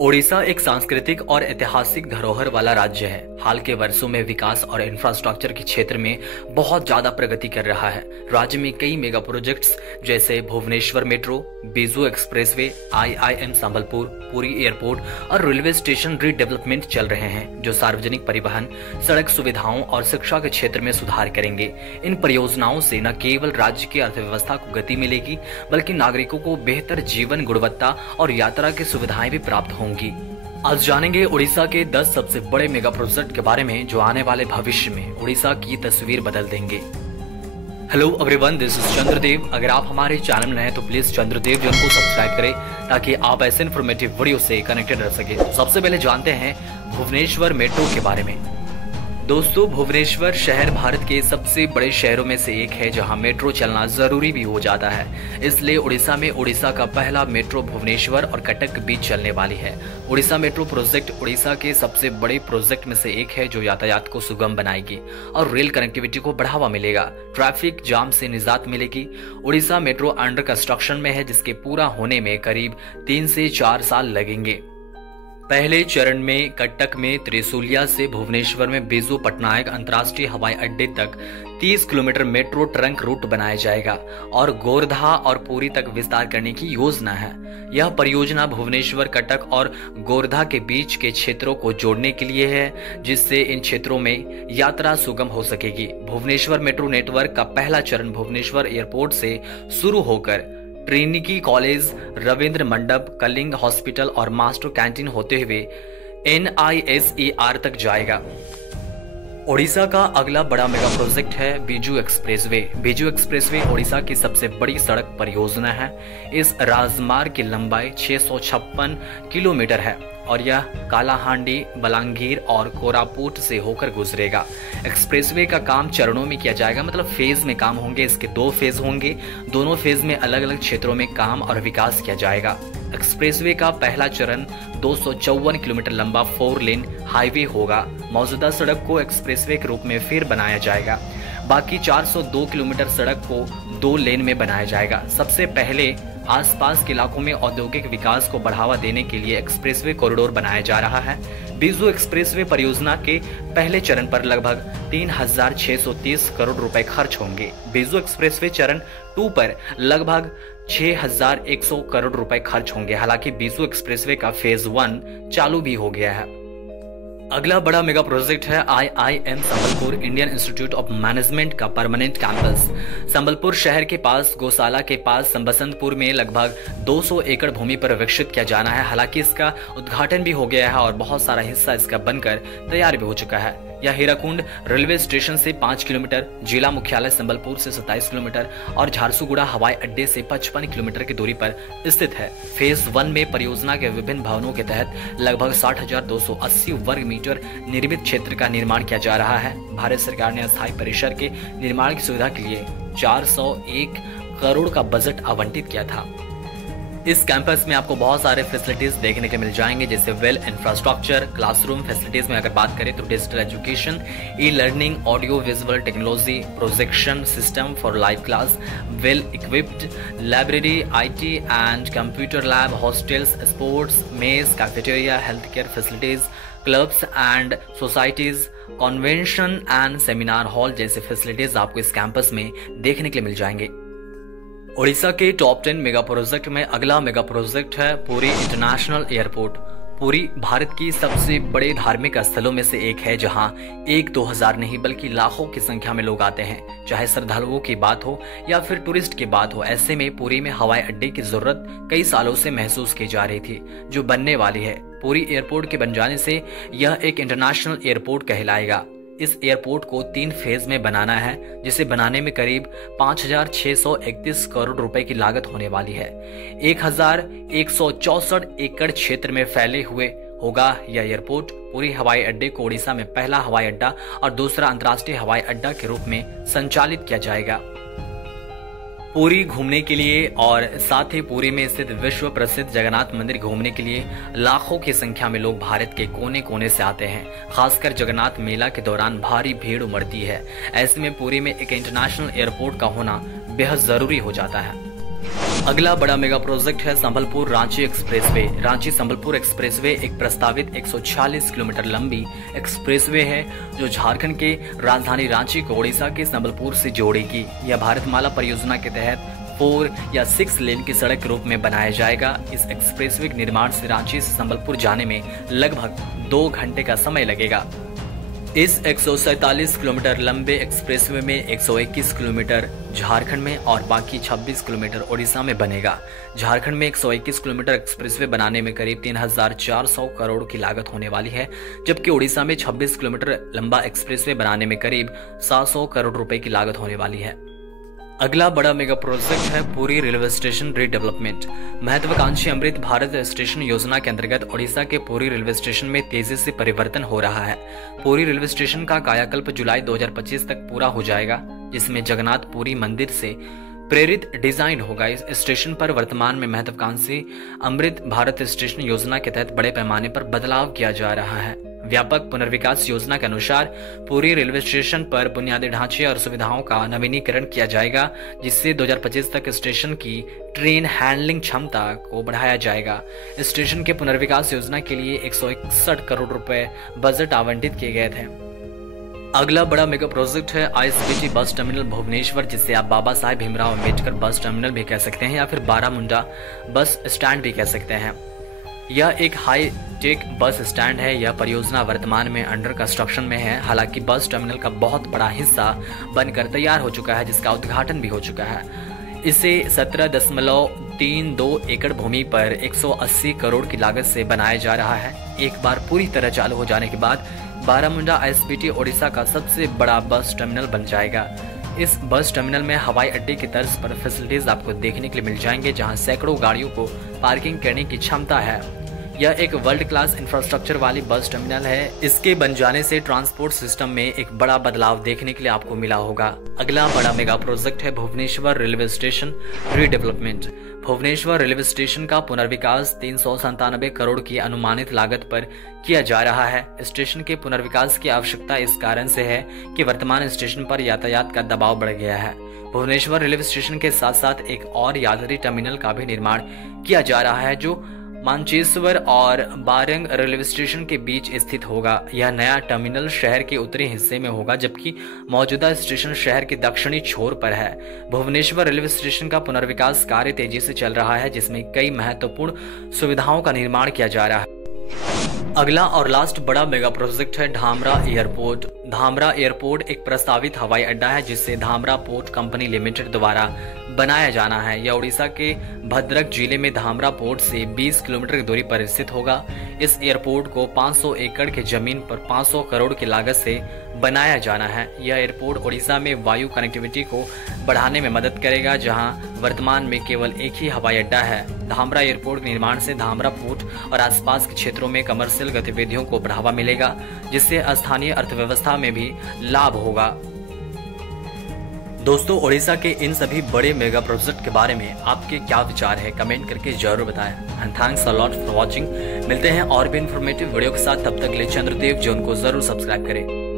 ओडिशा एक सांस्कृतिक और ऐतिहासिक धरोहर वाला राज्य है। हाल के वर्षों में विकास और इंफ्रास्ट्रक्चर के क्षेत्र में बहुत ज्यादा प्रगति कर रहा है। राज्य में कई मेगा प्रोजेक्ट्स जैसे Bhubaneswar metro, Biju expressway, IIM Sambalpur, Puri airport और रेलवे स्टेशन रीडेवलपमेंट चल रहे हैं, जो सार्वजनिक परिवहन, सड़क सुविधाओं और शिक्षा के क्षेत्र में सुधार करेंगे। इन परियोजनाओं से न केवल राज्य की अर्थव्यवस्था को गति मिलेगी, बल्कि नागरिकों को बेहतर जीवन गुणवत्ता और यात्रा की सुविधाएं भी प्राप्त होंगी। आज जानेंगे उड़ीसा के 10 सबसे बड़े मेगा प्रोजेक्ट के बारे में, जो आने वाले भविष्य में उड़ीसा की तस्वीर बदल देंगे। Hello everyone, this is Chandradev. अगर आप हमारे चैनल में हैं तो प्लीज चंद्रदेव जन को सब्सक्राइब करें, ताकि आप ऐसे इन्फॉर्मेटिव वीडियो से कनेक्टेड रह सके। सबसे पहले जानते हैं भुवनेश्वर मेट्रो के बारे में। दोस्तों, भुवनेश्वर शहर भारत के सबसे बड़े शहरों में से एक है, जहां मेट्रो चलना जरूरी भी हो जाता है। इसलिए उड़ीसा में उड़ीसा का पहला मेट्रो भुवनेश्वर और कटक के बीच चलने वाली है। उड़ीसा मेट्रो प्रोजेक्ट उड़ीसा के सबसे बड़े प्रोजेक्ट में से एक है, जो यातायात को सुगम बनाएगी और रेल कनेक्टिविटी को बढ़ावा मिलेगा। ट्रैफिक जाम से निजात मिलेगी। उड़ीसा मेट्रो अंडर कंस्ट्रक्शन में है, जिसके पूरा होने में करीब 3 से 4 साल लगेंगे। पहले चरण में कटक में त्रिशूलिया से भुवनेश्वर में बिजू पटनायक अंतर्राष्ट्रीय हवाई अड्डे तक 30 किलोमीटर मेट्रो ट्रंक रूट बनाया जाएगा और गोरधा और पुरी तक विस्तार करने की योजना है। यह परियोजना भुवनेश्वर, कटक और गोरधा के बीच के क्षेत्रों को जोड़ने के लिए है, जिससे इन क्षेत्रों में यात्रा सुगम हो सकेगी। भुवनेश्वर मेट्रो नेटवर्क का पहला चरण भुवनेश्वर एयरपोर्ट से शुरू होकर ट्रिनिटी कॉलेज, रविंद्र मंडप, कलिंग हॉस्पिटल और मास्टर कैंटीन होते हुए NISER तक जाएगा। ओडिशा का अगला बड़ा मेगा प्रोजेक्ट है बीजू एक्सप्रेसवे। बीजू एक्सप्रेसवे ओडिशा की सबसे बड़ी सड़क परियोजना है। इस राजमार्ग की लंबाई 656 किलोमीटर है और यह कालाहांडी, बलांगीर और कोरापुट से होकर गुजरेगा। एक्सप्रेसवे का काम चरणों में किया जाएगा, मतलब फेज में काम होंगे। इसके 2 फेज होंगे। दोनों फेज में अलग अलग क्षेत्रों में काम और विकास किया जाएगा। एक्सप्रेसवे का पहला चरण 254 किलोमीटर लंबा 4 लेन हाईवे होगा। मौजूदा सड़क को एक्सप्रेसवे के रूप में फिर बनाया जाएगा। बाकी 402 किलोमीटर सड़क को 2 लेन में बनाया जाएगा। सबसे पहले आसपास के इलाकों में औद्योगिक विकास को बढ़ावा देने के लिए एक्सप्रेसवे कॉरिडोर बनाया जा रहा है। बीजू एक्सप्रेसवे परियोजना के पहले चरण पर लगभग 3630 करोड़ रुपए खर्च होंगे। बीजू एक्सप्रेसवे चरण 2 पर लगभग 6100 करोड़ रुपए खर्च होंगे। हालांकि बीजू एक्सप्रेसवे का फेज 1 चालू भी हो गया है। अगला बड़ा मेगा प्रोजेक्ट है IIM Sambalpur, Indian institute of management का परमानेंट कैंपस। संबलपुर शहर के पास गोशाला के पास बसंतपुर में लगभग 200 एकड़ भूमि पर विकसित किया जाना है। हालांकि इसका उद्घाटन भी हो गया है और बहुत सारा हिस्सा इसका बनकर तैयार भी हो चुका है। यह हीराकुंड रेलवे स्टेशन से 5 किलोमीटर, जिला मुख्यालय संबलपुर से 27 किलोमीटर और झारसुगुड़ा हवाई अड्डे से 55 किलोमीटर की दूरी पर स्थित है। फेज 1 में परियोजना के विभिन्न भवनों के तहत लगभग 60,280 वर्ग मीटर निर्मित क्षेत्र का निर्माण किया जा रहा है। भारत सरकार ने अस्थायी परिसर के निर्माण की सुविधा के लिए 401 करोड़ का बजट आवंटित किया था। इस कैंपस में आपको बहुत सारे फैसिलिटीज देखने के मिल जाएंगे, जैसे वेल इंफ्रास्ट्रक्चर, क्लासरूम फैसिलिटीज में अगर बात करें तो digital education, e learning, audio visual technology, projection system for live class, well equipped library, IT and computer lab, hostels, sports, mess, cafeteria, health care facilities, clubs and societies, convention and seminar hall जैसे facilities आपको इस campus में देखने के लिए मिल जाएंगे। ओडिशा के top 10 mega project में अगला मेगा प्रोजेक्ट है पुरी इंटरनेशनल एयरपोर्ट। पुरी भारत की सबसे बड़े धार्मिक स्थलों में से एक है, जहां 1-2 हजार नहीं बल्कि लाखों की संख्या में लोग आते हैं। चाहे श्रद्धालुओं की बात हो या फिर टूरिस्ट की बात हो, ऐसे में पुरी में हवाई अड्डे की जरूरत कई सालों से महसूस की जा रही थी, जो बनने वाली है। पुरी एयरपोर्ट के बन जाने से यह एक इंटरनेशनल एयरपोर्ट कहलाएगा। इस एयरपोर्ट को 3 फेज में बनाना है, जिसे बनाने में करीब 5631 करोड़ रुपए की लागत होने वाली है। 1164 एकड़ क्षेत्र में फैले हुए होगा यह एयरपोर्ट। पुरी हवाई अड्डे को उड़ीसा में पहला हवाई अड्डा और दूसरा अंतर्राष्ट्रीय हवाई अड्डा के रूप में संचालित किया जाएगा। पुरी घूमने के लिए और साथ ही पुरी में स्थित विश्व प्रसिद्ध जगन्नाथ मंदिर घूमने के लिए लाखों की संख्या में लोग भारत के कोने कोने से आते हैं। खासकर जगन्नाथ मेला के दौरान भारी भीड़ उमड़ती है। ऐसे में पुरी में एक इंटरनेशनल एयरपोर्ट का होना बेहद जरूरी हो जाता है। अगला बड़ा मेगा प्रोजेक्ट है संबलपुर रांची एक्सप्रेसवे। रांची संबलपुर एक्सप्रेसवे एक प्रस्तावित 140 किलोमीटर लंबी एक्सप्रेसवे है जो झारखंड के राजधानी रांची को उड़ीसा के संबलपुर से जोड़ेगी। यह भारतमाला परियोजना के तहत 4 या 6 लेन की सड़क के रूप में बनाया जाएगा। इस एक्सप्रेसवे के निर्माण से रांची से संबलपुर जाने में लगभग 2 घंटे का समय लगेगा। इस 147 किलोमीटर लंबे एक्सप्रेसवे में 121 किलोमीटर झारखंड में और बाकी 26 किलोमीटर ओडिशा में बनेगा। झारखंड में 121 किलोमीटर एक्सप्रेसवे बनाने में करीब 3,400 करोड़ की लागत होने वाली है, जबकि ओडिशा में 26 किलोमीटर लंबा एक्सप्रेसवे बनाने में करीब 700 करोड़ रुपए की लागत होने वाली है। अगला बड़ा मेगा प्रोजेक्ट है पुरी रेलवे स्टेशन रीडेवलपमेंट। महत्वाकांक्षी अमृत भारत स्टेशन योजना के अंतर्गत ओडिशा के पुरी रेलवे स्टेशन में तेजी से परिवर्तन हो रहा है। पुरी रेलवे स्टेशन का कायाकल्प जुलाई 2025 तक पूरा हो जाएगा, जिसमें जगन्नाथ पुरी मंदिर से प्रेरित डिजाइन होगा। इस स्टेशन पर वर्तमान में महत्वाकांक्षी अमृत भारत स्टेशन योजना के तहत बड़े पैमाने पर बदलाव किया जा रहा है। व्यापक पुनर्विकास योजना के अनुसार पूरी रेलवे स्टेशन पर बुनियादी ढांचे और सुविधाओं का नवीनीकरण किया जाएगा, जिससे 2025 तक स्टेशन की ट्रेन हैंडलिंग क्षमता को बढ़ाया जाएगा। स्टेशन के पुनर्विकास योजना के लिए 161 करोड़ रुपए बजट आवंटित किए गए थे। अगला बड़ा मेगा प्रोजेक्ट है ISBT बस टर्मिनल भुवनेश्वर, जिसे आप बाबा साहेब भीमराव अम्बेडकर बस टर्मिनल भी कह सकते हैं या फिर बारामुंडा बस स्टैंड भी कह सकते हैं। यह एक हाई टेक बस स्टैंड है। यह परियोजना वर्तमान में अंडर कंस्ट्रक्शन में है। हालांकि बस टर्मिनल का बहुत बड़ा हिस्सा बनकर तैयार हो चुका है, जिसका उद्घाटन भी हो चुका है। इसे 17.32 एकड़ भूमि पर 180 करोड़ की लागत से बनाया जा रहा है। एक बार पूरी तरह चालू हो जाने के बाद बारामुंडा ISBT ओडिशा का सबसे बड़ा बस टर्मिनल बन जाएगा। इस बस टर्मिनल में हवाई अड्डे की तर्ज पर फैसिलिटीज आपको देखने के लिए मिल जाएंगे, जहां सैकड़ों गाड़ियों को पार्किंग करने की क्षमता है। यह एक वर्ल्ड क्लास इंफ्रास्ट्रक्चर वाली बस टर्मिनल है। इसके बन जाने से ट्रांसपोर्ट सिस्टम में एक बड़ा बदलाव देखने के लिए आपको मिला होगा। अगला बड़ा मेगा प्रोजेक्ट है Bhubaneswar railway station redevelopment. Bhubaneswar railway station का पुनर्विकास 397 करोड़ की अनुमानित लागत पर किया जा रहा है। स्टेशन के पुनर्विकास की आवश्यकता इस कारण से है कि वर्तमान स्टेशन पर यातायात का दबाव बढ़ गया है। भुवनेश्वर रेलवे स्टेशन के साथ साथ एक और यात्री टर्मिनल का भी निर्माण किया जा रहा है, जो मानचेश्वर और बारंग रेलवे स्टेशन के बीच स्थित होगा। यह नया टर्मिनल शहर के उत्तरी हिस्से में होगा, जबकि मौजूदा स्टेशन शहर के दक्षिणी छोर पर है। भुवनेश्वर रेलवे स्टेशन का पुनर्विकास कार्य तेजी से चल रहा है, जिसमें कई महत्वपूर्ण सुविधाओं का निर्माण किया जा रहा है। अगला और लास्ट बड़ा मेगा प्रोजेक्ट है धामरा एयरपोर्ट। धामरा एयरपोर्ट एक प्रस्तावित हवाई अड्डा है, जिसे धामरा पोर्ट कंपनी लिमिटेड द्वारा बनाया जाना है। यह उड़ीसा के भद्रक जिले में धामरा पोर्ट से 20 किलोमीटर की दूरी पर स्थित होगा। इस एयरपोर्ट को 500 एकड़ की जमीन पर 500 करोड़ की लागत से बनाया जाना है। यह एयरपोर्ट उड़ीसा में वायु कनेक्टिविटी को बढ़ाने में मदद करेगा, जहां वर्तमान में केवल एक ही हवाई अड्डा है। धामरा एयरपोर्ट के निर्माण से धामरा पोर्ट और आसपास के क्षेत्रों में कमर्शियल गतिविधियों को बढ़ावा मिलेगा, जिससे स्थानीय अर्थव्यवस्था में भी लाभ होगा। दोस्तों, उड़ीसा के इन सभी बड़े मेगा प्रोजेक्ट के बारे में आपके क्या विचार है, कमेंट करके जरूर बताएं। And thanks a lot for watching. मिलते हैं और भी इन्फॉर्मेटिव वीडियो के साथ, तब तक के लिए चंद्रदेव जोन को जरूर सब्सक्राइब करें।